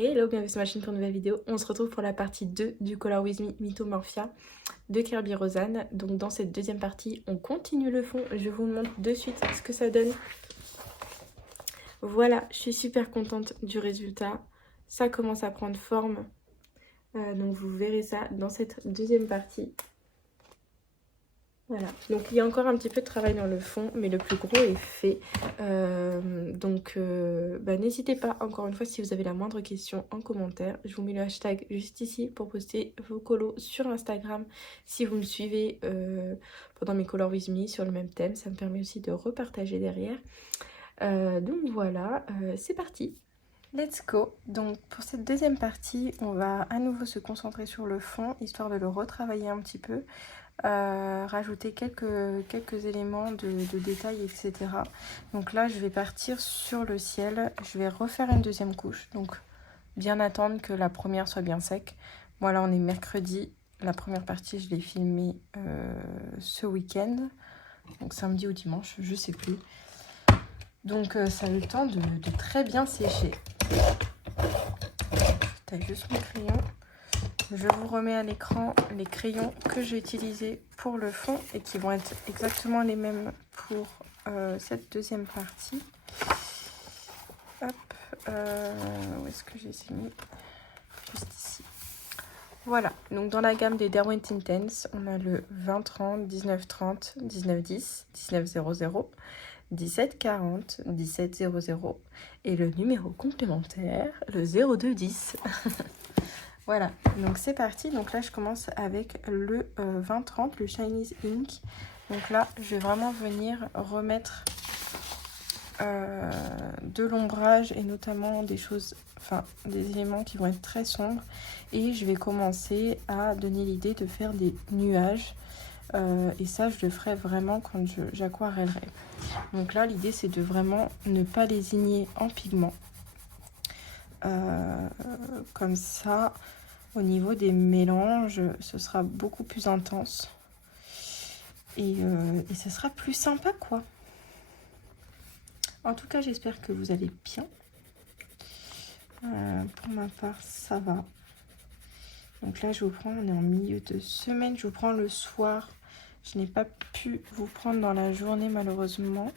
Hello, bienvenue sur ma chaîne pour une nouvelle vidéo. On se retrouve pour la partie 2 du Color With Me Mythomorpha de Kirby Rosanne. Donc dans cette deuxième partie, on continue le fond. Je vous montre de suite ce que ça donne. Voilà, je suis super contente du résultat. Ça commence à prendre forme. Donc vous verrez ça dans cette deuxième partie. Voilà, donc il y a encore un petit peu de travail dans le fond, mais le plus gros est fait. N'hésitez pas, encore une fois, si vous avez la moindre question en commentaire. Je vous mets le hashtag juste ici pour poster vos colos sur Instagram. Si vous me suivez pendant mes Color With Me sur le même thème, ça me permet aussi de repartager derrière. Donc voilà, c'est parti. Let's go. Donc pour cette deuxième partie, on va à nouveau se concentrer sur le fond, histoire de le retravailler un petit peu. Rajouter quelques éléments de détail, etc. Donc là, je vais partir sur le ciel. Je vais refaire une deuxième couche. Donc, bien attendre que la première soit bien sec. Moi, là, on est mercredi. La première partie, je l'ai filmée ce week-end. Donc, samedi ou dimanche, je sais plus. Donc, ça a eu le temps de très bien sécher. T'as juste mon crayon. Je vous remets à l'écran les crayons que j'ai utilisés pour le fond et qui vont être exactement les mêmes pour cette deuxième partie. Hop, où est-ce que j'ai mis? Juste ici. Voilà, donc dans la gamme des Derwent Intense, on a le 2030, 1930, 1910, 1900, 1740, 1700 et le numéro complémentaire, le 0210. Voilà, donc c'est parti. Donc là, je commence avec le 2030, le Chinese Ink. Donc là, je vais vraiment venir remettre de l'ombrage et notamment des choses, enfin des éléments qui vont être très sombres. Et je vais commencer à donner l'idée de faire des nuages. Et ça, je le ferai vraiment quand j'aquarellerai. Donc là, l'idée, c'est de vraiment ne pas lésigner en pigment. Comme ça... Au niveau des mélanges, ce sera beaucoup plus intense. Et ce sera plus sympa, quoi. En tout cas, j'espère que vous allez bien. Pour ma part, ça va. Donc là, je vous prends, on est en milieu de semaine. Je vous prends le soir. Je n'ai pas pu vous prendre dans la journée, malheureusement.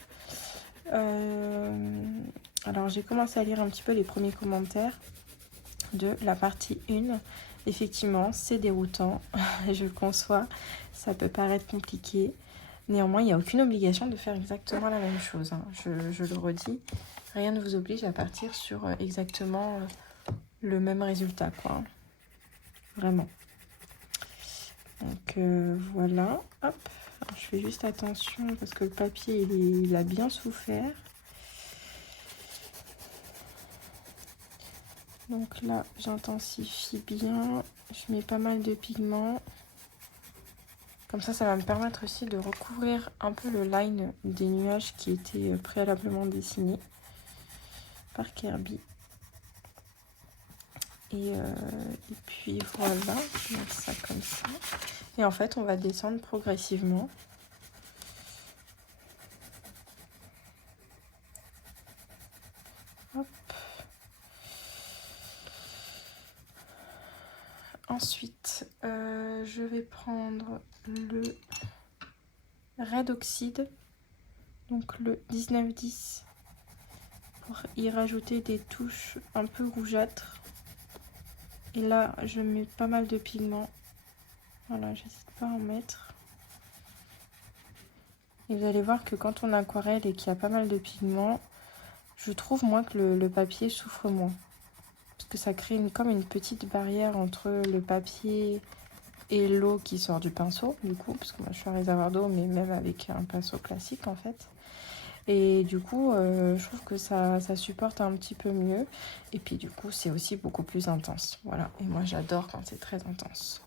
Alors, j'ai commencé à lire un petit peu les premiers commentaires de la partie 1. Effectivement, c'est déroutant, je le conçois, ça peut paraître compliqué. Néanmoins, il n'y a aucune obligation de faire exactement la même chose. Hein. Je le redis, rien ne vous oblige à partir sur exactement le même résultat, quoi. Vraiment. Donc voilà, hop. Alors, je fais juste attention parce que le papier, il a bien souffert. Donc là, j'intensifie bien, je mets pas mal de pigments. Comme ça va me permettre aussi de recouvrir un peu le line des nuages qui étaient préalablement dessinés par Kirby. Et puis voilà, je mets ça comme ça. Et en fait, on va descendre progressivement. Hop. Ensuite, je vais prendre le Red Oxide, donc le 1910, pour y rajouter des touches un peu rougeâtres. Et là, je mets pas mal de pigments. Voilà, j'hésite pas à en mettre. Et vous allez voir que quand on aquarelle et qu'il y a pas mal de pigments, je trouve moi que le papier souffre moins. Parce que ça crée comme une petite barrière entre le papier et l'eau qui sort du pinceau, du coup, parce que moi je suis un réservoir d'eau, mais même avec un pinceau classique en fait. Et du coup, je trouve que ça supporte un petit peu mieux. Et puis du coup, c'est aussi beaucoup plus intense. Voilà, et moi j'adore quand c'est très intense.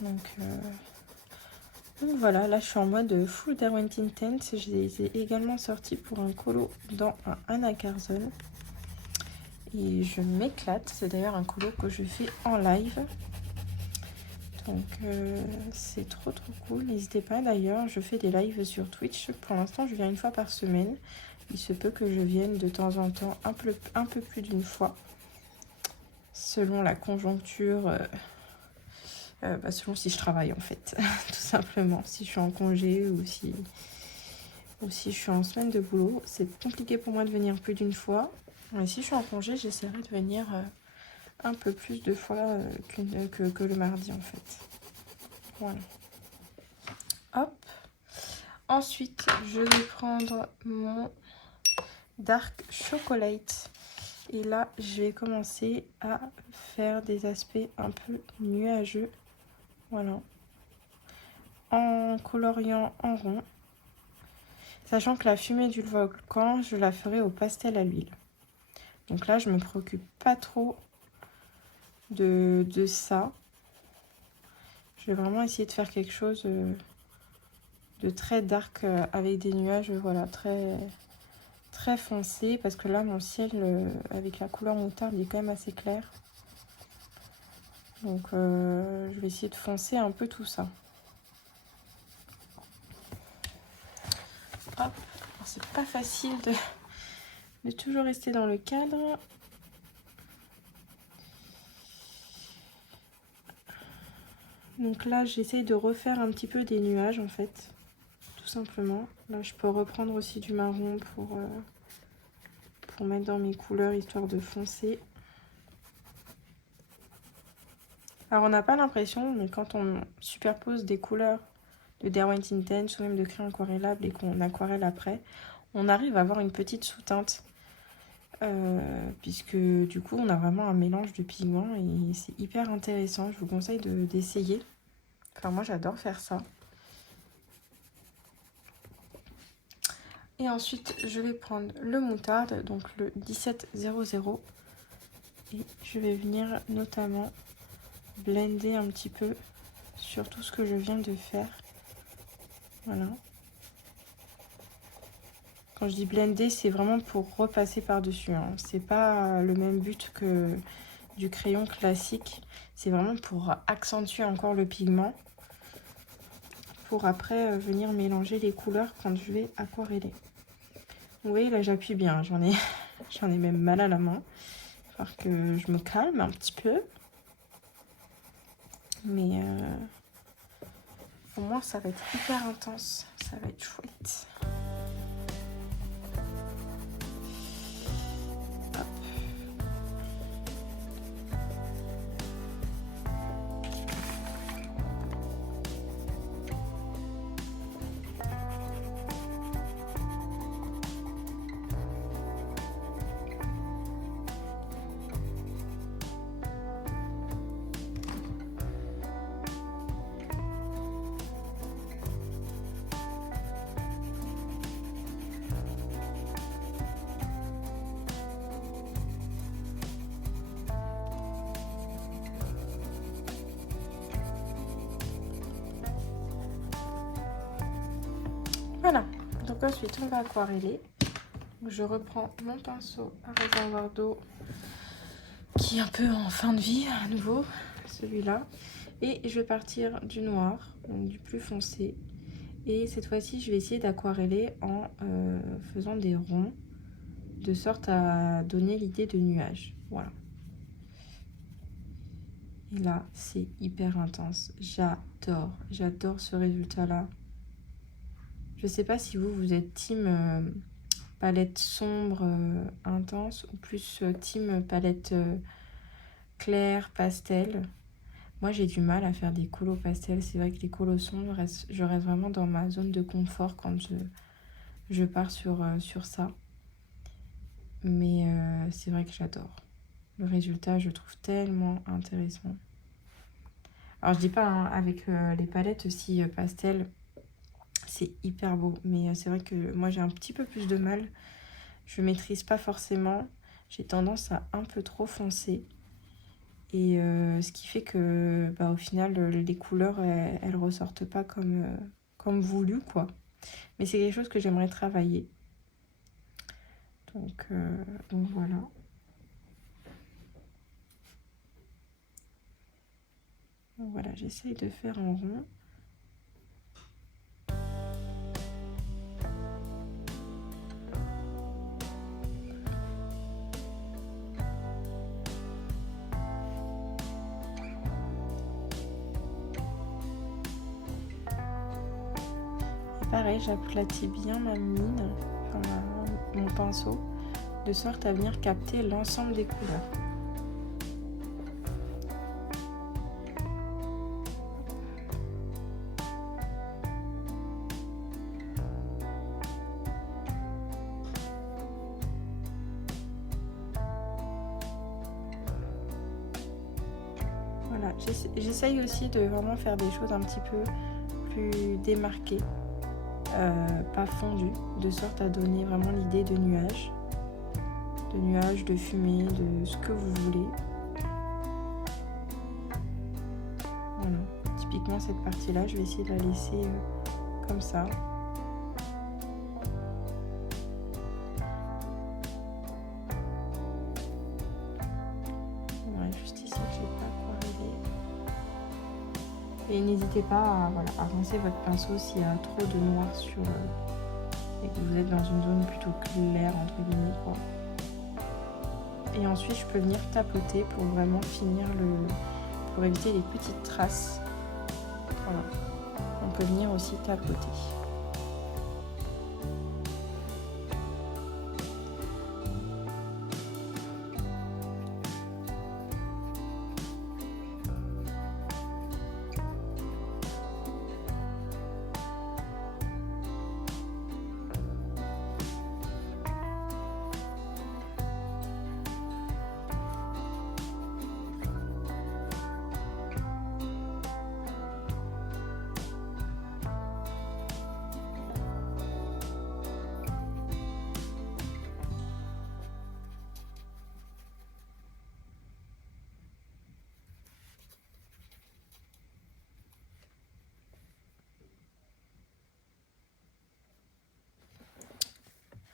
Donc voilà, là je suis en mode full Derwent Intense. Je les ai également sortis pour un colo dans un Anna Carzon. Et je m'éclate. C'est d'ailleurs un colo que je fais en live. Donc c'est trop cool. N'hésitez pas d'ailleurs, je fais des lives sur Twitch. Pour l'instant, je viens une fois par semaine. il se peut que je vienne de temps en temps un peu plus d'une fois, selon la conjoncture, selon si je travaille en fait, tout simplement, si je suis en congé ou si je suis en semaine de boulot. C'est compliqué pour moi de venir plus d'une fois, mais si je suis en congé, j'essaierai de venir un peu plus de fois que le mardi en fait. Voilà. Hop. Ensuite, je vais prendre mon Dark Chocolate. Et là, je vais commencer à faire des aspects un peu nuageux. Voilà. En coloriant en rond. Sachant que la fumée du volcan, je la ferai au pastel à l'huile. Donc là, je me préoccupe pas trop de ça. Je vais vraiment essayer de faire quelque chose de très dark avec des nuages, voilà, très foncé. Parce que là, mon ciel, avec la couleur moutarde, il est quand même assez clair. Donc, je vais essayer de foncer un peu tout ça. Hop, c'est pas facile de toujours rester dans le cadre. Donc là, j'essaye de refaire un petit peu des nuages en fait, tout simplement. Là, je peux reprendre aussi du marron pour mettre dans mes couleurs, histoire de foncer. Alors, on n'a pas l'impression, mais quand on superpose des couleurs de Derwent Intense ou même de crayon aquarellable et qu'on aquarelle après, on arrive à avoir une petite sous-teinte. Puisque du coup, on a vraiment un mélange de pigments et c'est hyper intéressant. Je vous conseille d'essayer. Enfin, moi, j'adore faire ça. Et ensuite, je vais prendre le moutarde, donc le 1700. Et je vais venir notamment blender un petit peu sur tout ce que je viens de faire. Voilà. Quand je dis blender, c'est vraiment pour repasser par-dessus. Hein. C'est pas le même but que du crayon classique. C'est vraiment pour accentuer encore le pigment. Pour après venir mélanger les couleurs quand je vais aquareller. Vous voyez, là j'appuie bien. J'en ai même mal à la main. Il va falloir que je me calme un petit peu. Mais au moins ça va être hyper intense. Ça va être chouette. Voilà, donc ensuite on va aquareller. Je reprends mon pinceau à réservoir d'eau qui est un peu en fin de vie à nouveau, celui-là. Et je vais partir du noir, donc du plus foncé. Et cette fois-ci, je vais essayer d'aquareller en faisant des ronds, de sorte à donner l'idée de nuages. Voilà. Et là, c'est hyper intense. J'adore ce résultat-là. Je sais pas si vous êtes team palette sombre intense ou plus team palette claire, pastel. Moi, j'ai du mal à faire des colos pastels. C'est vrai que les colos sombres, je reste vraiment dans ma zone de confort quand je pars sur ça. Mais c'est vrai que j'adore. Le résultat, je trouve tellement intéressant. Alors, je dis pas, hein, avec les palettes aussi pastel, c'est hyper beau. Mais c'est vrai que moi, j'ai un petit peu plus de mal. Je maîtrise pas forcément. J'ai tendance à un peu trop foncer. Et ce qui fait que, au final, les couleurs, elles ressortent pas comme voulu, quoi. Mais c'est quelque chose que j'aimerais travailler. Donc voilà. Donc voilà, j'essaye de faire en rond. pareil, j'aplatis bien ma mine, enfin mon pinceau, de sorte à venir capter l'ensemble des couleurs. Voilà, j'essaye aussi de vraiment faire des choses un petit peu plus démarquées, pas fondues, de sorte à donner vraiment l'idée de nuages, de fumée, de ce que vous voulez. Voilà, typiquement cette partie-là, je vais essayer de la laisser comme ça. Ouais, juste ici, je sais pas quoi arriver. Et n'hésitez pas à, voilà, à rincer votre pinceau s'il y a trop de noir sur et que vous êtes dans une zone plutôt claire entre guillemets quoi. Et ensuite je peux venir tapoter pour vraiment finir pour éviter les petites traces. Voilà. On peut venir aussi tapoter.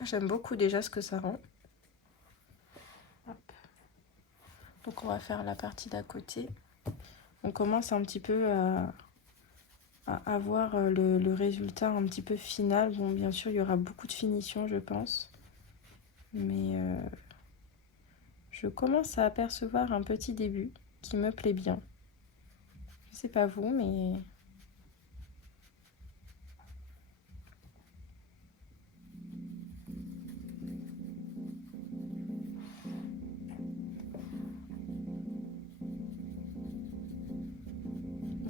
J'aime beaucoup déjà ce que ça rend. Hop. Donc on va faire la partie d'à côté. On commence un petit peu à avoir le résultat un petit peu final. Bon, bien sûr, il y aura beaucoup de finition, je pense. Mais je commence à apercevoir un petit début qui me plaît bien. Je sais pas vous, mais...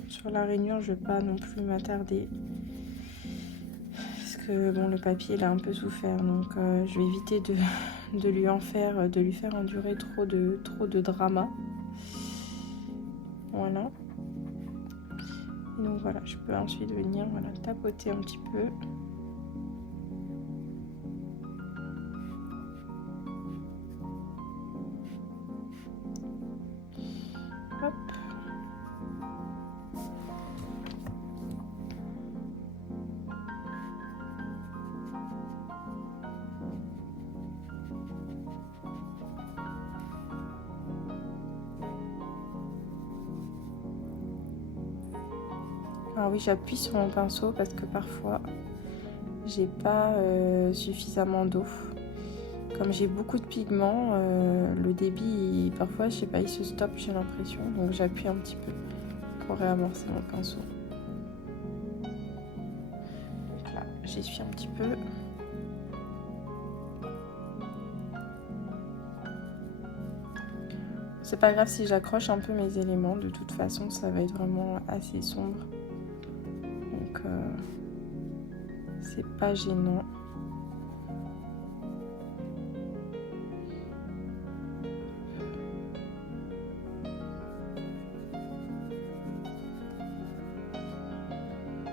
Sur la rainure, je vais pas non plus m'attarder. Parce que bon, le papier, il a un peu souffert. Donc je vais éviter de lui faire endurer trop de drama. Voilà. Donc voilà, je peux ensuite venir tapoter un petit peu. Hop. Alors oui, j'appuie sur mon pinceau parce que parfois j'ai pas suffisamment d'eau. Comme j'ai beaucoup de pigments, le débit, parfois, je sais pas, il se stoppe, j'ai l'impression. Donc j'appuie un petit peu pour réamorcer mon pinceau. Donc là, j'essuie un petit peu. C'est pas grave si j'accroche un peu mes éléments, de toute façon, ça va être vraiment assez sombre. Donc, c'est pas gênant.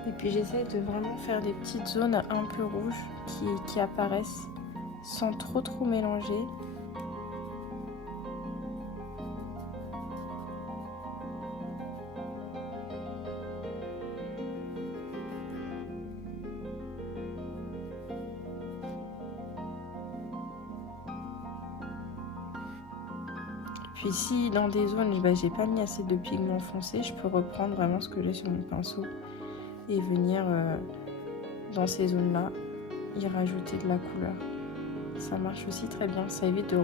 Et puis j'essaie de vraiment faire des petites zones un peu rouges qui apparaissent sans trop mélanger. Puis si dans des zones, j'ai pas mis assez de pigments foncés, je peux reprendre vraiment ce que j'ai sur mon pinceau et venir dans ces zones-là y rajouter de la couleur. Ça marche aussi très bien, ça évite de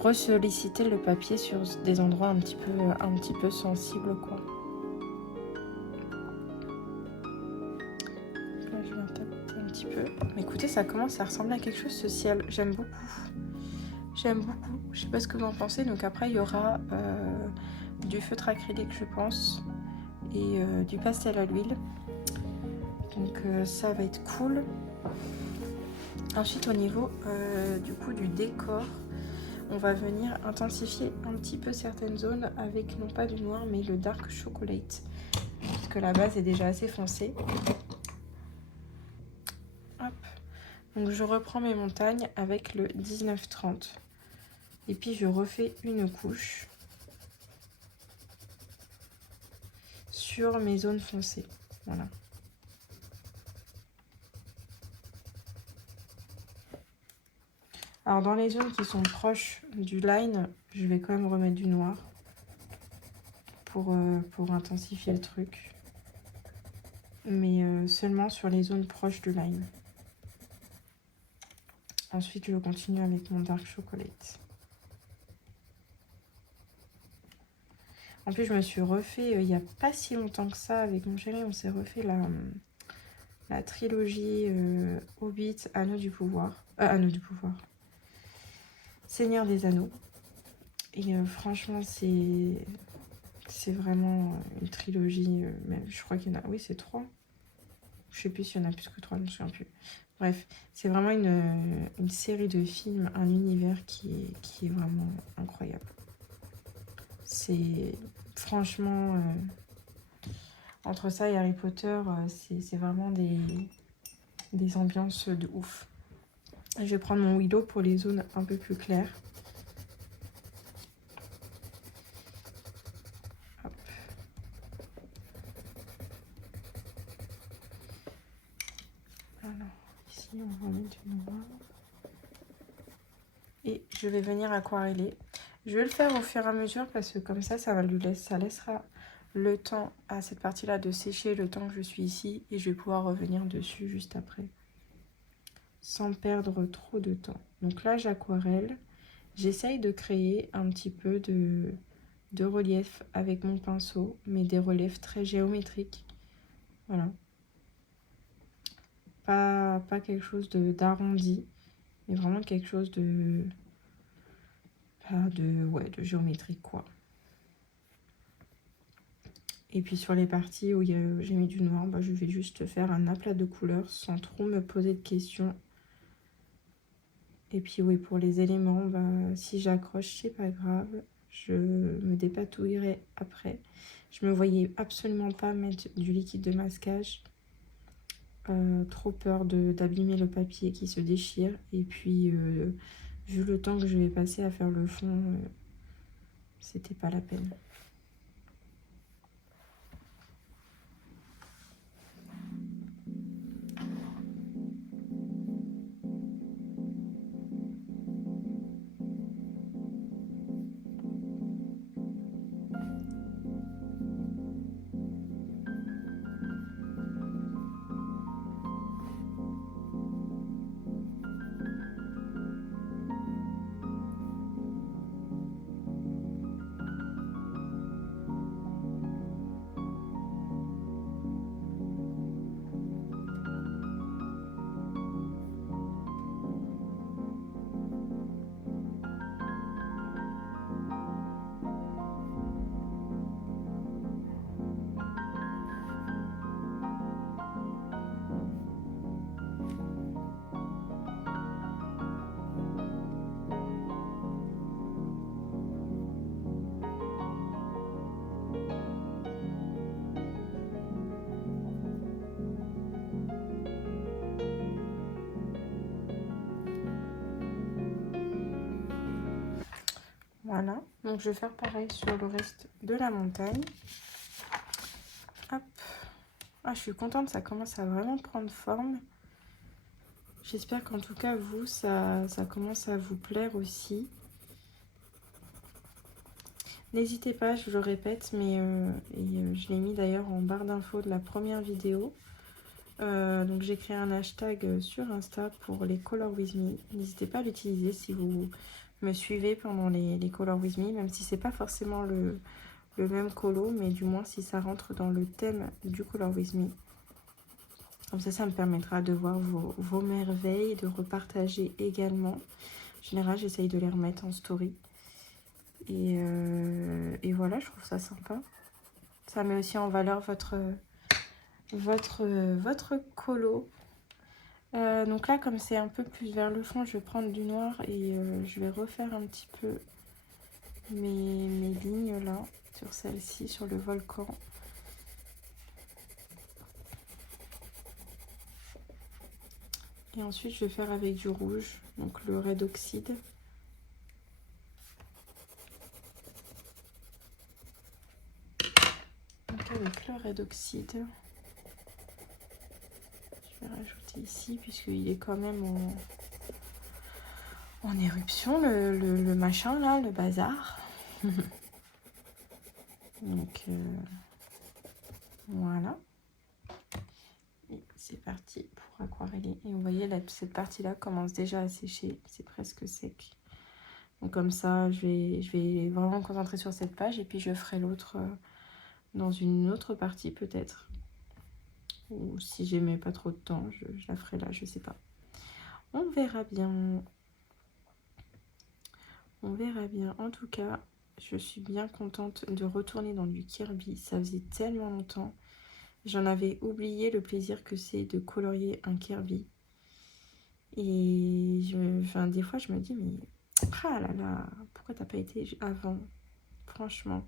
re-solliciter le papier sur des endroits un petit peu sensibles, quoi. ça commence à ressembler à quelque chose ce ciel. J'aime beaucoup. J'aime beaucoup. Je sais pas ce que vous en pensez. Donc après, il y aura du feutre acrylique, je pense, et du pastel à l'huile. Donc ça va être cool. Ensuite, au niveau du coup du décor, on va venir intensifier un petit peu certaines zones avec non pas du noir mais le dark chocolate. Parce que la base est déjà assez foncée. Hop. Donc je reprends mes montagnes avec le 1930. Et puis je refais une couche sur mes zones foncées. Voilà. Alors dans les zones qui sont proches du line, je vais quand même remettre du noir pour intensifier le truc. Mais seulement sur les zones proches du line. Ensuite, je continue avec mon dark chocolate. En plus, je me suis refait, il n'y a pas si longtemps que ça, avec mon chéri, on s'est refait la trilogie Hobbit, Anneaux du pouvoir. Anneaux du pouvoir. Seigneur des Anneaux. Et franchement, c'est vraiment une trilogie, même, je crois qu'il y en a, oui, c'est 3. Je sais plus s'il y en a plus que 3, je ne me souviens plus. Bref, c'est vraiment une série de films, un univers qui est vraiment incroyable. C'est franchement, entre ça et Harry Potter, c'est vraiment des ambiances de ouf. Je vais prendre mon Willow pour les zones un peu plus claires. Hop. Alors, ici, on va mettre du noir. Et je vais venir aquareller. Je vais le faire au fur et à mesure parce que comme ça, ça laissera le temps à cette partie-là de sécher le temps que je suis ici. Et je vais pouvoir revenir dessus juste après. Sans perdre trop de temps. Donc là, j'aquarelle. J'essaye de créer un petit peu de relief avec mon pinceau. Mais des reliefs très géométriques. Voilà. Pas quelque chose d'arrondi. Mais vraiment quelque chose de géométrique quoi. Et puis sur les parties où j'ai mis du noir, je vais juste faire un aplat de couleurs sans trop me poser de questions. Et puis oui, pour les éléments, si j'accroche, c'est pas grave. Je me dépatouillerai après. Je me voyais absolument pas mettre du liquide de masquage. Trop peur d'abîmer le papier qui se déchire. Et puis vu le temps que je vais passer à faire le fond, c'était pas la peine. Voilà, donc je vais faire pareil sur le reste de la montagne. Hop. Ah, je suis contente, ça commence à vraiment prendre forme. J'espère qu'en tout cas, vous, ça commence à vous plaire aussi. N'hésitez pas, je le répète, mais je l'ai mis d'ailleurs en barre d'infos de la première vidéo. Donc j'ai créé un hashtag sur Insta pour les Color With Me. N'hésitez pas à l'utiliser si vous me suivez pendant les Color With Me, même si c'est pas forcément le même colo, mais du moins si ça rentre dans le thème du Color With Me. Comme ça me permettra de voir vos merveilles, de repartager également. En général, j'essaye de les remettre en story. Et voilà, je trouve ça sympa. Ça met aussi en valeur votre colo. Donc là, comme c'est un peu plus vers le fond, je vais prendre du noir et je vais refaire un petit peu mes lignes là, sur celle-ci, sur le volcan. Et ensuite, je vais faire avec du rouge, donc le Redoxide. Donc avec le Redoxide, je vais rajouter ici, puisqu'il est quand même en éruption, le machin là, le bazar. Donc voilà. Et c'est parti pour aquareller. Et vous voyez, là, cette partie-là commence déjà à sécher. C'est presque sec. Donc comme ça, je vais vraiment me concentrer sur cette page. Et puis je ferai l'autre dans une autre partie peut-être. Ou si j'ai pas trop de temps, je la ferai là, je sais pas. On verra bien. On verra bien. En tout cas, je suis bien contente de retourner dans du Kirby. Ça faisait tellement longtemps. J'en avais oublié le plaisir que c'est de colorier un Kirby. Et enfin, des fois, je me dis, mais ah là là, pourquoi t'as pas été avant? Franchement.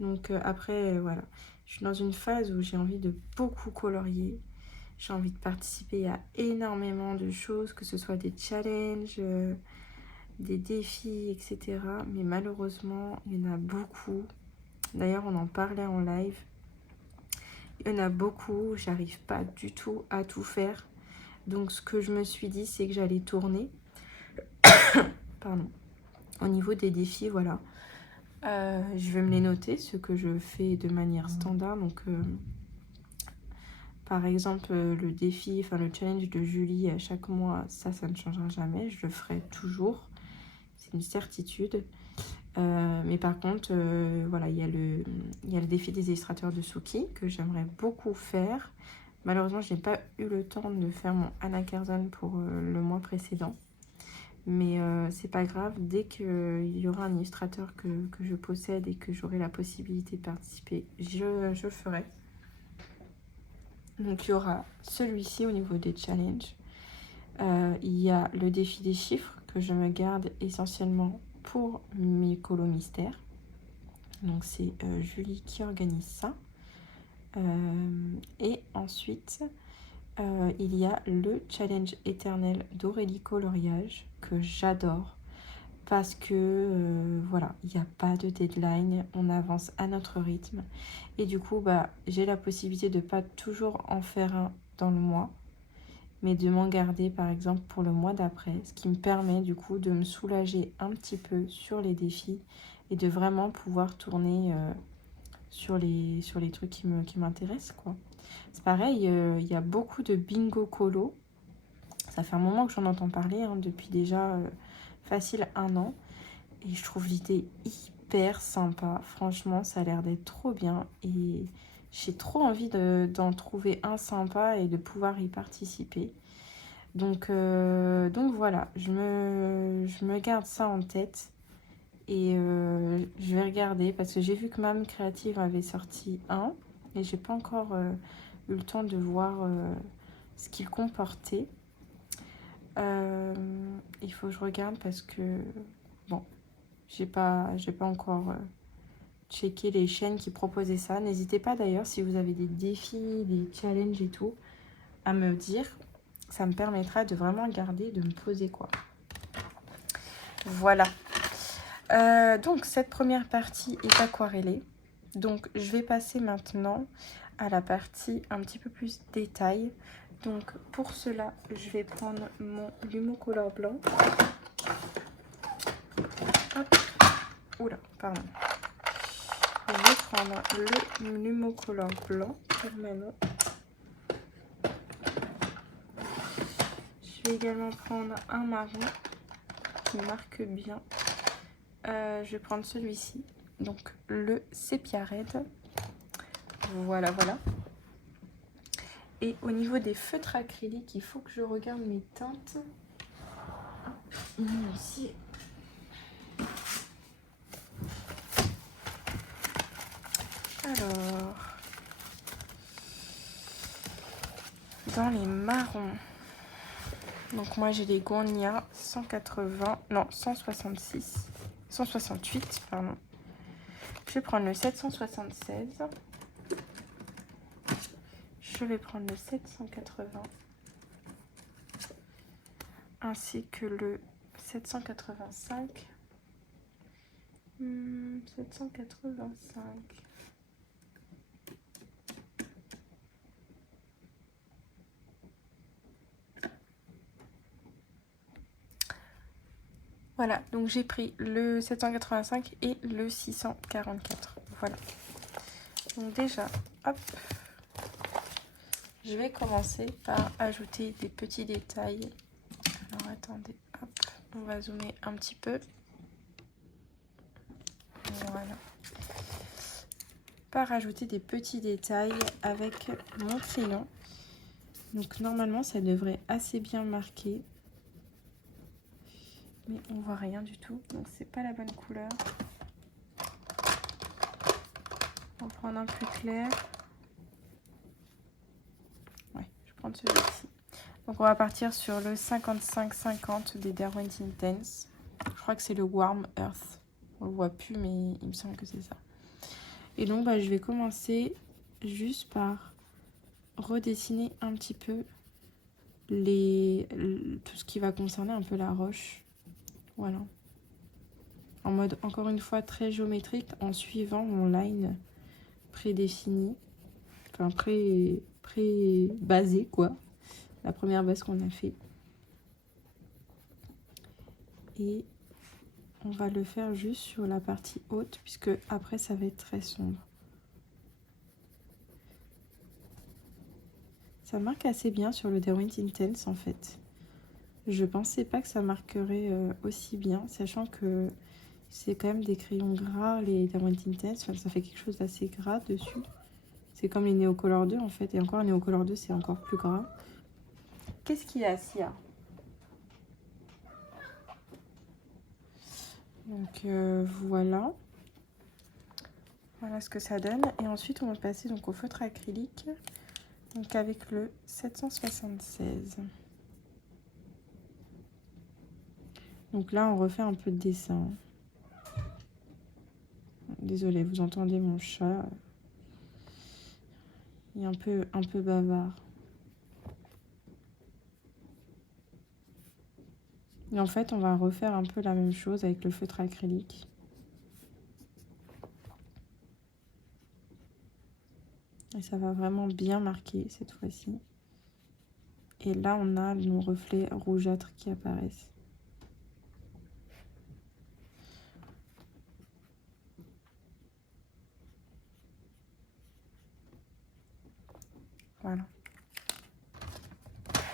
Donc après, voilà. Je suis dans une phase où j'ai envie de beaucoup colorier. J'ai envie de participer à énormément de choses, que ce soit des challenges, des défis, etc. Mais malheureusement, il y en a beaucoup. D'ailleurs, on en parlait en live. Il y en a beaucoup, j'arrive pas du tout à tout faire. Donc ce que je me suis dit, c'est que j'allais tourner. Pardon. Au niveau des défis, voilà. Je vais me les noter, ce que je fais de manière standard. Donc par exemple, le défi, enfin le challenge de Julie à chaque mois, ça ne changera jamais. Je le ferai toujours. C'est une certitude. Mais par contre, voilà, il y a le défi des illustrateurs de Suki que j'aimerais beaucoup faire. Malheureusement, je n'ai pas eu le temps de faire mon Anna Kerzon pour le mois précédent. Mais c'est pas grave, dès qu'il y aura un illustrateur que je possède et que j'aurai la possibilité de participer, je ferai. Donc il y aura celui-ci au niveau des challenges. Il y a le défi des chiffres que je me garde essentiellement pour mes colos mystères. Donc c'est Julie qui organise ça. Et ensuite, il y a le challenge éternel d'Aurélie Coloriage que j'adore. Parce que voilà, il n'y a pas de deadline, on avance à notre rythme. Et du coup, bah, j'ai la possibilité de ne pas toujours en faire un dans le mois, mais de m'en garder par exemple pour le mois d'après, ce qui me permet du coup de me soulager un petit peu sur les défis et de vraiment pouvoir tourner sur les trucs qui m'intéressent, quoi. C'est pareil, il y a beaucoup de bingo colo. Ça fait un moment que j'en entends parler, hein, depuis déjà facile 1 an. Et je trouve l'idée hyper sympa. Franchement, ça a l'air d'être trop bien. Et j'ai trop envie d'en trouver un sympa et de pouvoir y participer. Donc voilà, je me garde ça en tête. Et je vais regarder parce que j'ai vu que Mam Créative avait sorti un. Et j'ai pas encore eu le temps de voir ce qu'il comportait. Il faut que je regarde parce que bon, j'ai pas encore checké les chaînes qui proposaient ça. N'hésitez pas d'ailleurs si vous avez des défis, des challenges et tout à me dire. Ça me permettra de vraiment regarder, de me poser quoi. Voilà. Donc cette première partie est aquarellée. Donc je vais passer maintenant à la partie un petit peu plus détail. Donc pour cela, je vais prendre mon Lumocolor blanc. Hop. Oula, pardon. Je vais prendre le Lumocolor blanc permanent. Je vais également prendre un marron qui marque bien. Je vais prendre celui-ci, donc le Sépia Red. Voilà, voilà. Et au niveau des feutres acryliques, il faut que je regarde mes teintes. Ici. Alors, dans les marrons, donc moi j'ai les Gonia 180, non 166, 168 pardon. Je vais prendre le 776. Je vais prendre le 780 ainsi que le 785. 785. Voilà, donc j'ai pris le 785 et le 644. Voilà. Donc déjà, hop, je vais commencer par ajouter des petits détails. Alors attendez, hop, on va zoomer un petit peu. Voilà. Par ajouter des petits détails avec mon crayon. Donc normalement ça devrait assez bien marquer. Mais on voit rien du tout, donc c'est pas la bonne couleur. On va prendre un plus clair. Ouais, je vais prendre celui-ci. Donc on va partir sur le 55-50 des Derwent Intense. Je crois que c'est le Warm Earth. On le voit plus, mais il me semble que c'est ça. Et donc je vais commencer juste par redessiner un petit peu tout ce qui va concerner un peu la roche. Voilà. En mode, encore une fois, très géométrique, en suivant mon line prédéfini. Enfin, pré-basé, quoi. La première base qu'on a fait. Et on va le faire juste sur la partie haute, puisque après, ça va être très sombre. Ça marque assez bien sur le Derwent Intense, en fait. Je pensais pas que ça marquerait aussi bien, sachant que c'est quand même des crayons gras, les Derwent Intense. Enfin, ça fait quelque chose d'assez gras dessus. C'est comme les Neocolor 2 en fait. Et encore, les Neocolor 2, c'est encore plus gras. Qu'est-ce qu'il y a, Sia? Donc voilà. Voilà ce que ça donne. Et ensuite, on va passer donc au feutre acrylique. Donc avec le 776. Donc là, on refait un peu de dessin. Désolée, vous entendez mon chat. Il est un peu bavard. Et en fait, on va refaire un peu la même chose avec le feutre acrylique. Et ça va vraiment bien marquer cette fois-ci. Et là, on a nos reflets rougeâtres qui apparaissent. Voilà.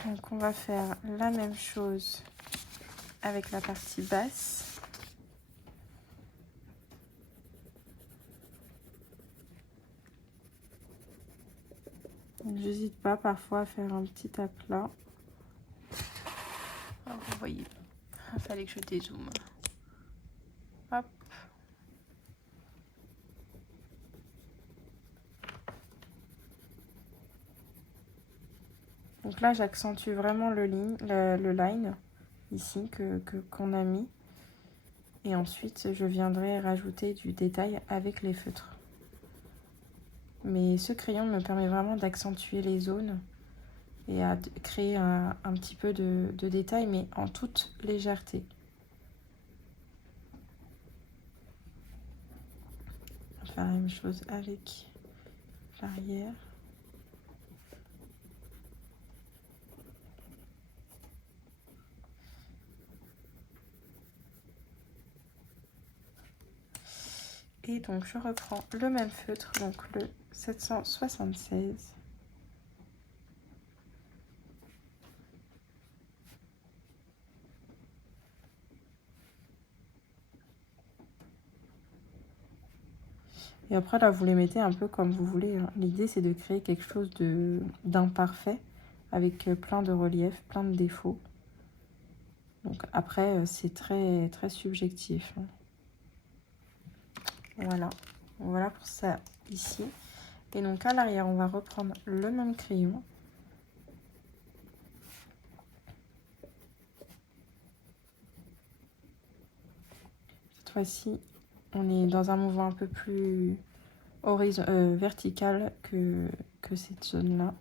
Donc on va faire la même chose avec la partie basse. J'hésite pas parfois à faire un petit aplat. Alors, vous voyez, il fallait que je dézoome. Hop. Donc là, j'accentue vraiment le line ici qu'on a mis. Et ensuite, je viendrai rajouter du détail avec les feutres. Mais ce crayon me permet vraiment d'accentuer les zones et à créer un petit peu de détail, mais en toute légèreté. On va faire la même chose avec l'arrière. Et donc je reprends le même feutre, donc le 776. Et après, là, vous les mettez un peu comme vous voulez, hein. L'idée, c'est de créer quelque chose d'imparfait avec plein de reliefs, plein de défauts. Donc après, c'est très, très subjectif, hein. Voilà. Voilà pour ça ici. Et donc à l'arrière, on va reprendre le même crayon. Cette fois-ci, on est dans un mouvement un peu plus vertical que cette zone-là.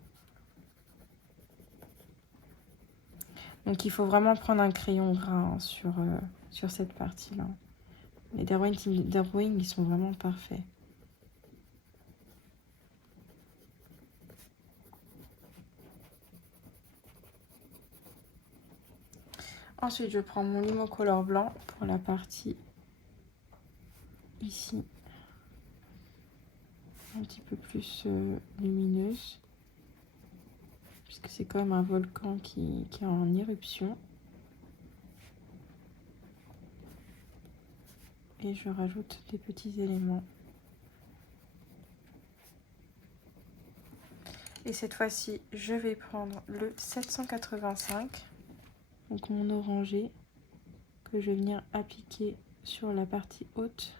Donc il faut vraiment prendre un crayon gras, hein, sur cette partie-là. Les drawings, ils sont vraiment parfaits. Ensuite, je prends mon Limocolor blanc pour la partie ici, un petit peu plus lumineuse, puisque c'est quand même un volcan qui est en éruption. Et je rajoute des petits éléments. Et cette fois-ci, je vais prendre le 785, donc mon orangé, que je vais venir appliquer sur la partie haute.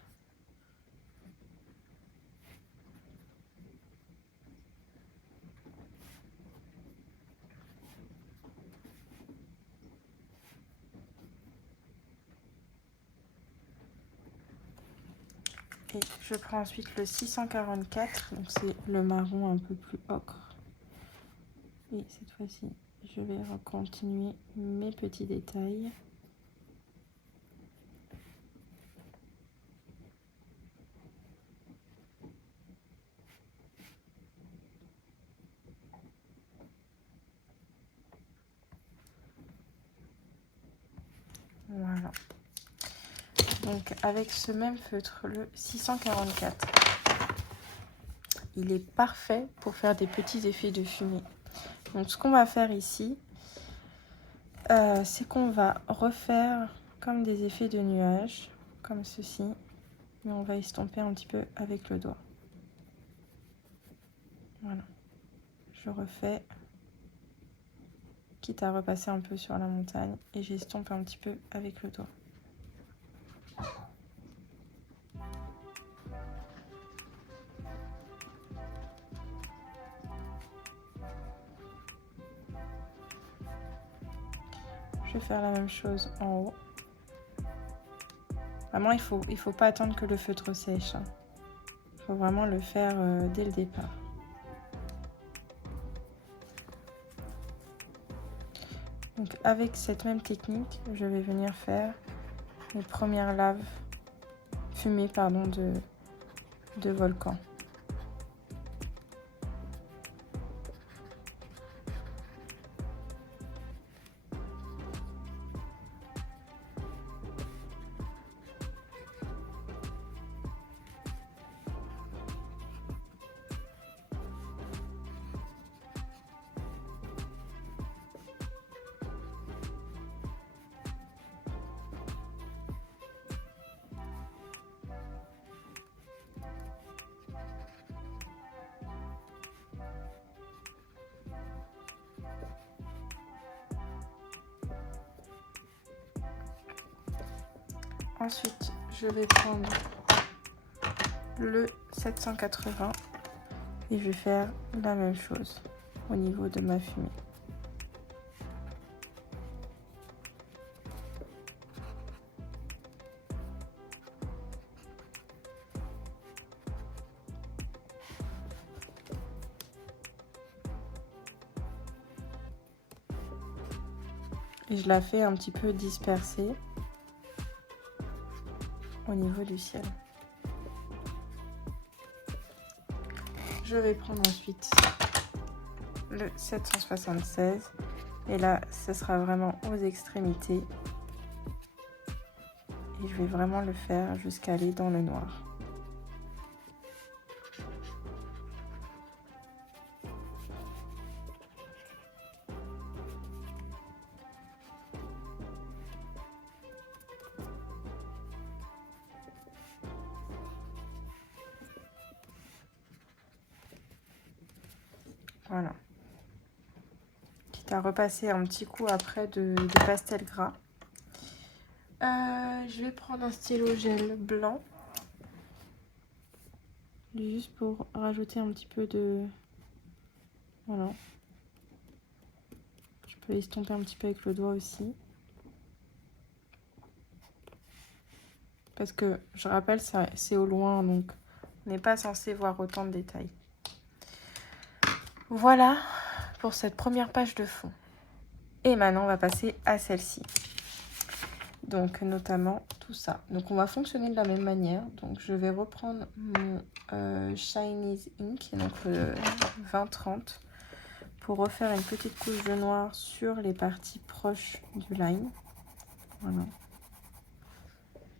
Et je prends ensuite le 644, donc c'est le marron un peu plus ocre. Et cette fois-ci, je vais continuer mes petits détails. Voilà. Donc avec ce même feutre, le 644, il est parfait pour faire des petits effets de fumée. Donc ce qu'on va faire ici, c'est qu'on va refaire comme des effets de nuages, comme ceci, mais on va estomper un petit peu avec le doigt. Voilà. Je refais, quitte à repasser un peu sur la montagne, et j'estompe un petit peu avec le doigt. Je vais faire la même chose en haut. Vraiment, il faut pas attendre que le feutre sèche, hein. Il faut vraiment le faire dès le départ. Donc avec cette même technique, je vais venir faire les premières laves, fumées pardon, de volcan. Ensuite, je vais prendre le 780 et je vais faire la même chose au niveau de ma fumée. Et je la fais un petit peu dispersée au niveau du ciel. Je vais prendre ensuite le 776 et là ce sera vraiment aux extrémités et je vais vraiment le faire jusqu'à aller dans le noir. Voilà. Quitte à repasser un petit coup après de pastel gras. Je vais prendre un stylo gel blanc. Juste pour rajouter un petit peu de... Voilà. Je peux estomper un petit peu avec le doigt aussi. Parce que, je rappelle, c'est au loin, donc on n'est pas censé voir autant de détails. Voilà pour cette première page de fond. Et maintenant, on va passer à celle-ci. Donc, notamment tout ça. Donc, on va fonctionner de la même manière. Donc, je vais reprendre mon Chinese Ink, donc le 20-30, pour refaire une petite couche de noir sur les parties proches du line. Voilà.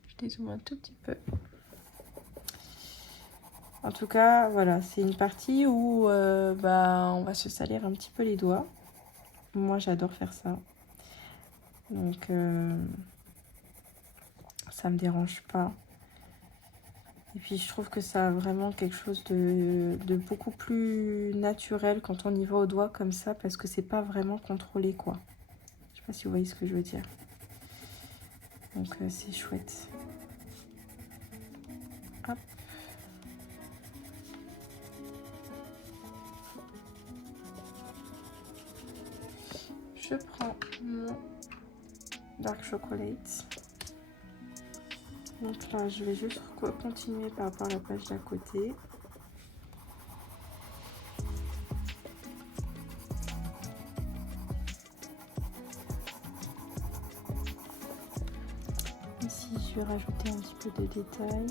Je dézoome un tout petit peu. En tout cas, voilà, c'est une partie où on va se salir un petit peu les doigts. Moi, j'adore faire ça. Donc, ça me dérange pas. Et puis, je trouve que ça a vraiment quelque chose de beaucoup plus naturel quand on y va au doigt comme ça, parce que c'est pas vraiment contrôlé, quoi. Je sais pas si vous voyez ce que je veux dire. Donc, c'est chouette. Hop. Je prends mon Dark Chocolate. Donc là, je vais juste continuer par rapport à la page d'à côté. Ici, je vais rajouter un petit peu de détails.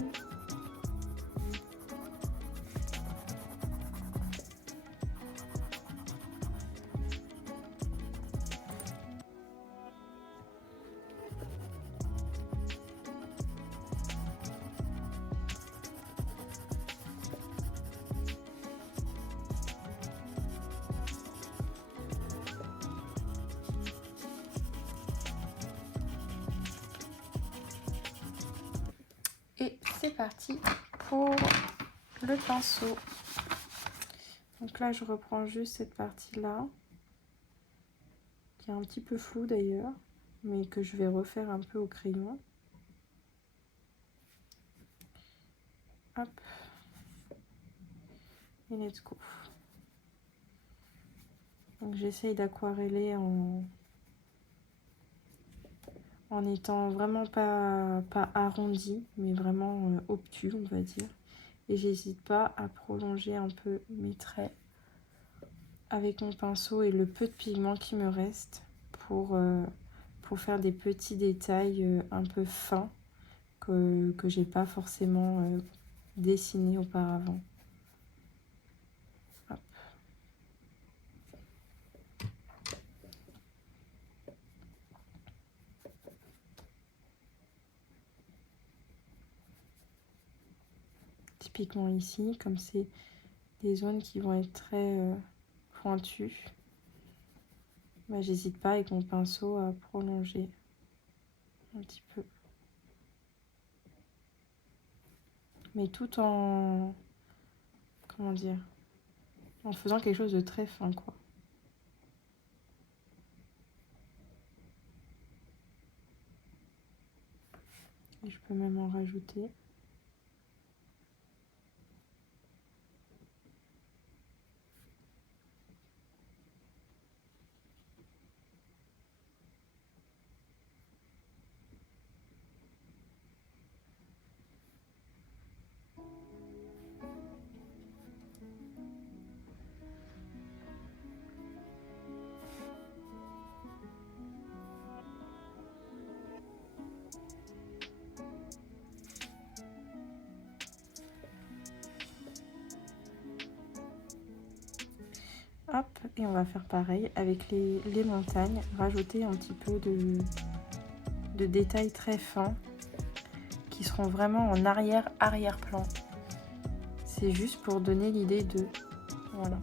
Et c'est parti pour le pinceau. Donc là, je reprends juste cette partie-là, qui est un petit peu floue d'ailleurs, mais que je vais refaire un peu au crayon. Hop. Et let's go. Donc j'essaye d'aquareller en étant vraiment pas arrondi, mais vraiment obtus, on va dire. Et j'hésite pas à prolonger un peu mes traits avec mon pinceau et le peu de pigment qui me reste pour faire des petits détails un peu fins que j'ai pas forcément dessiné auparavant. Hop. Typiquement ici, comme c'est des zones qui vont être très pointues, bah, j'hésite pas avec mon pinceau à prolonger un petit peu. Mais tout en, comment dire, en faisant quelque chose de très fin, quoi. Et je peux même en rajouter. Hop, et on va faire pareil avec les montagnes, rajouter un petit peu de détails très fins qui seront vraiment en arrière-plan. C'est juste pour donner l'idée de... Voilà.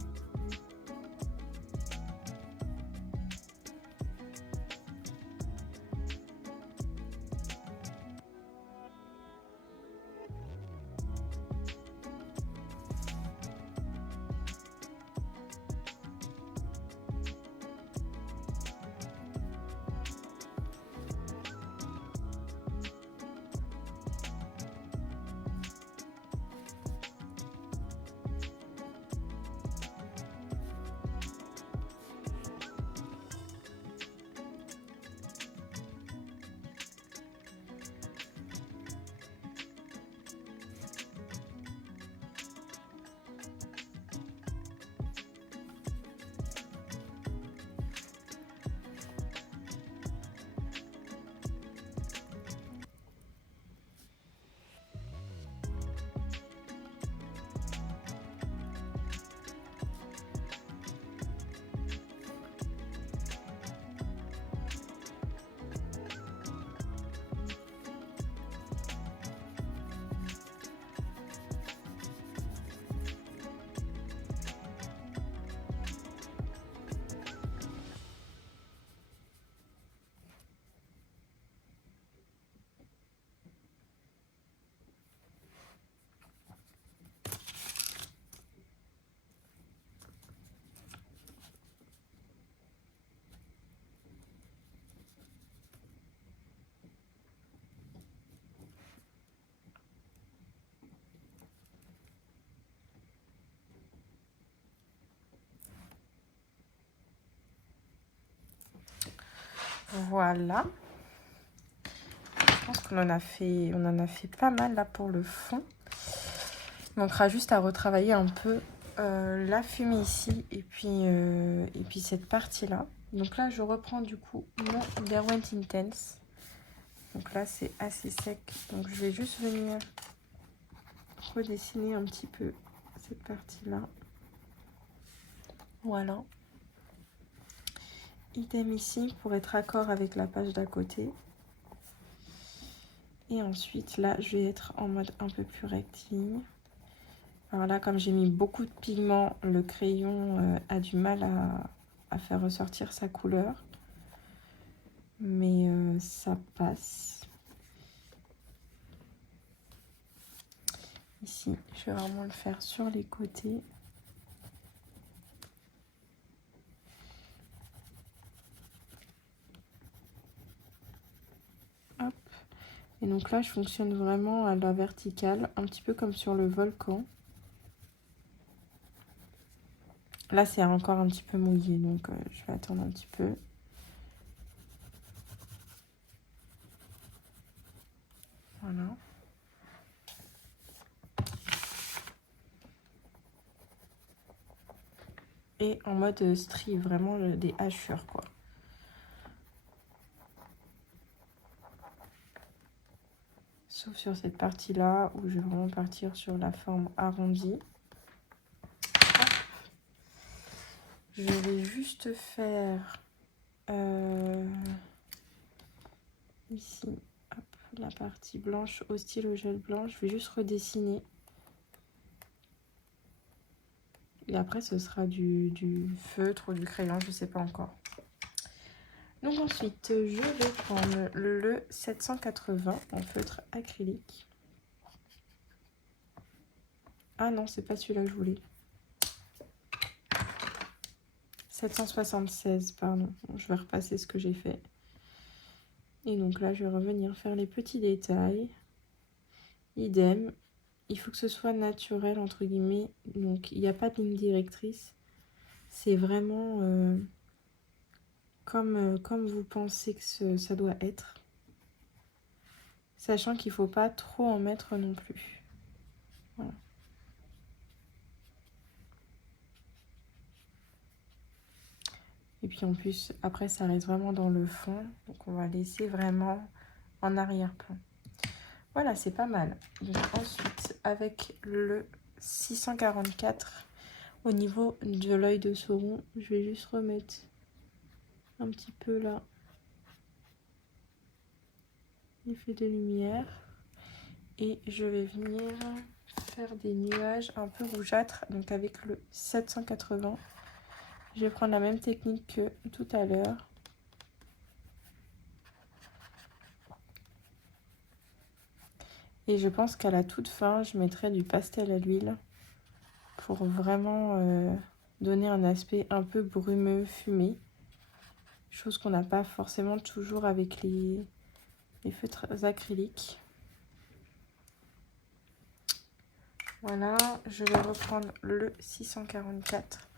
Voilà. Je pense qu'on en a fait pas mal là pour le fond. Il manquera juste à retravailler un peu la fumée ici et puis cette partie-là. Donc là, je reprends du coup mon Derwent Intense. Donc là, c'est assez sec. Donc je vais juste venir redessiner un petit peu cette partie-là. Voilà. Idem ici pour être accord avec la page d'à côté. Et ensuite, là, je vais être en mode un peu plus rectiligne. Alors là, comme j'ai mis beaucoup de pigments, le crayon a du mal à faire ressortir sa couleur. Mais ça passe. Ici, je vais vraiment le faire sur les côtés. Hop. Et donc là, je fonctionne vraiment à la verticale, un petit peu comme sur le volcan. Là, c'est encore un petit peu mouillé, donc je vais attendre un petit peu. Voilà. Et en mode strie, vraiment des hachures, quoi. Sauf sur cette partie-là, où je vais vraiment partir sur la forme arrondie. Je vais juste faire ici, hop, la partie blanche au stylo gel blanc. Je vais juste redessiner. Et après, ce sera du feutre ou du crayon, je ne sais pas encore. Donc ensuite, je vais prendre le 780 en feutre acrylique. Ah non, c'est pas celui-là que je voulais. 776, pardon. Bon, je vais repasser ce que j'ai fait. Et donc là, je vais revenir faire les petits détails. Idem. Il faut que ce soit naturel, entre guillemets. Donc, il n'y a pas de ligne directrice. C'est vraiment comme vous pensez que ça doit être. Sachant qu'il ne faut pas trop en mettre non plus. Voilà. Et puis en plus, après, ça reste vraiment dans le fond. Donc, on va laisser vraiment en arrière-plan. Voilà, c'est pas mal. Donc, ensuite, avec le 644, au niveau de l'œil de Sauron, je vais juste remettre un petit peu là l'effet de lumière. Et je vais venir faire des nuages un peu rougeâtres. Donc, avec le 780, je vais prendre la même technique que tout à l'heure. Et je pense qu'à la toute fin, je mettrai du pastel à l'huile pour vraiment donner un aspect un peu brumeux, fumé. Chose qu'on n'a pas forcément toujours avec les feutres acryliques. Voilà, je vais reprendre le 644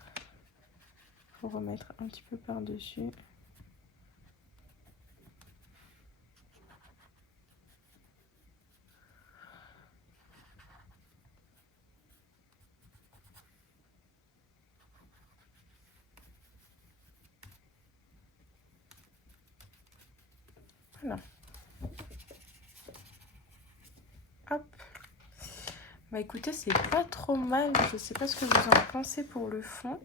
pour remettre un petit peu par-dessus. Voilà. Hop. Bah écoutez, c'est pas trop mal. Je sais pas ce que vous en pensez pour le fond.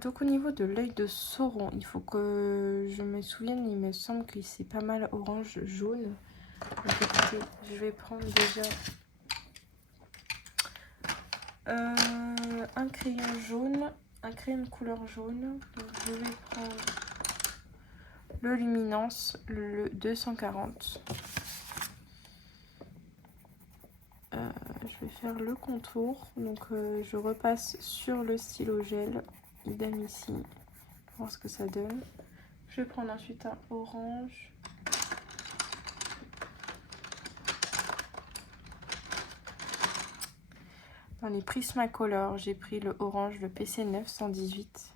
Donc au niveau de l'œil de Sauron, il faut que je me souvienne, il me semble que c'est pas mal orange, jaune. Donc écoutez, je vais prendre déjà un crayon jaune, un crayon de couleur jaune. Donc je vais prendre le Luminance, le 240. Je vais faire le contour. Donc je repasse sur le stylo gel, idem ici, voir ce que ça donne. Je vais prendre ensuite un orange. Dans les Prismacolor, j'ai pris le orange, le PC 918.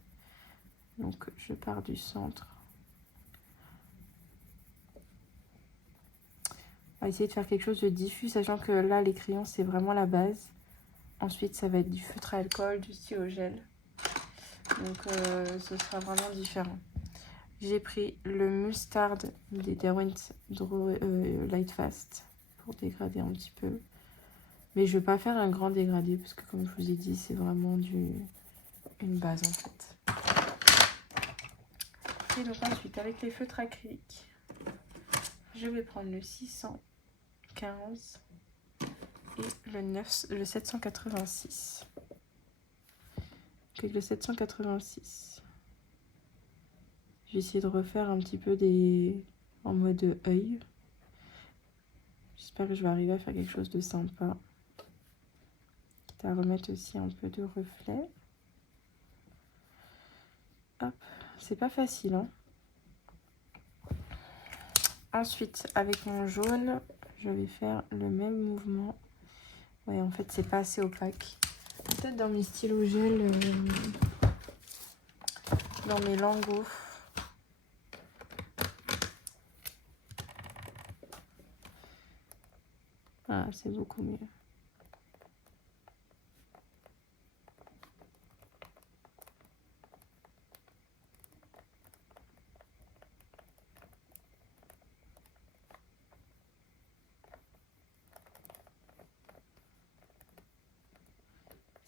Donc je pars du centre. On va essayer de faire quelque chose de diffus, sachant que là, les crayons, c'est vraiment la base. Ensuite, ça va être du feutre à alcool, du stylo gel. Donc, ce sera vraiment différent. J'ai pris le Mustard des Derwent Lightfast pour dégrader un petit peu. Mais je ne vais pas faire un grand dégradé parce que, comme je vous ai dit, c'est vraiment une base en fait. Et donc ensuite, avec les feutres acryliques, je vais prendre le 615 et le 786. Avec le 786, je vais essayer de refaire un petit peu en mode œil. J'espère que je vais arriver à faire quelque chose de sympa. Quitte à remettre aussi un peu de reflet. Hop, c'est pas facile, hein. Ensuite, avec mon jaune, je vais faire le même mouvement. Ouais, en fait, c'est pas assez opaque. Peut-être dans mes stylos gel, dans mes lingots. Ah, c'est beaucoup mieux.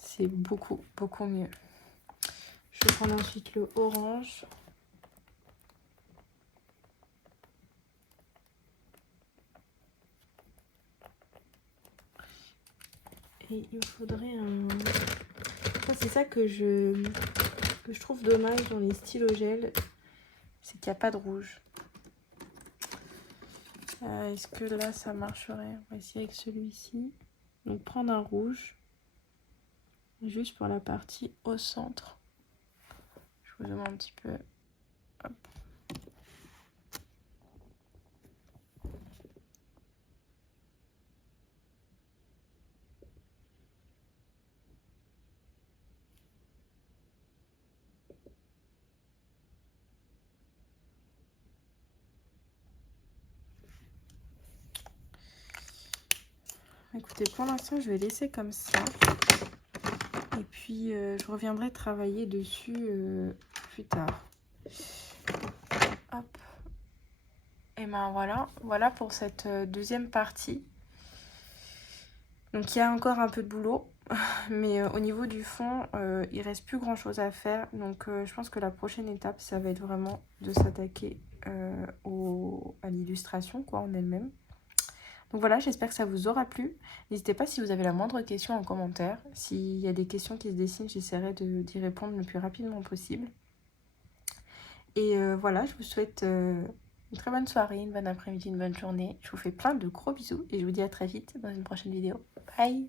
C'est beaucoup, beaucoup mieux. Je vais prendre ensuite le orange. Et il me faudrait un... C'est ça que je trouve dommage dans les stylos gel, c'est qu'il n'y a pas de rouge. Est-ce que là ça marcherait? On va essayer avec celui-ci. Donc prendre un rouge, juste pour la partie au centre. Je vous demande un petit peu. Hop. Écoutez, pour l'instant, je vais laisser comme ça. Et puis, je reviendrai travailler dessus plus tard. Hop. Et ben voilà pour cette deuxième partie. Donc, il y a encore un peu de boulot. Mais au niveau du fond, il reste plus grand chose à faire. Donc, je pense que la prochaine étape, ça va être vraiment de s'attaquer à l'illustration, quoi, en elle-même. Donc voilà, j'espère que ça vous aura plu. N'hésitez pas si vous avez la moindre question en commentaire. S'il y a des questions qui se dessinent, j'essaierai d'y répondre le plus rapidement possible. Et voilà, je vous souhaite une très bonne soirée, une bonne après-midi, une bonne journée. Je vous fais plein de gros bisous et je vous dis à très vite dans une prochaine vidéo. Bye!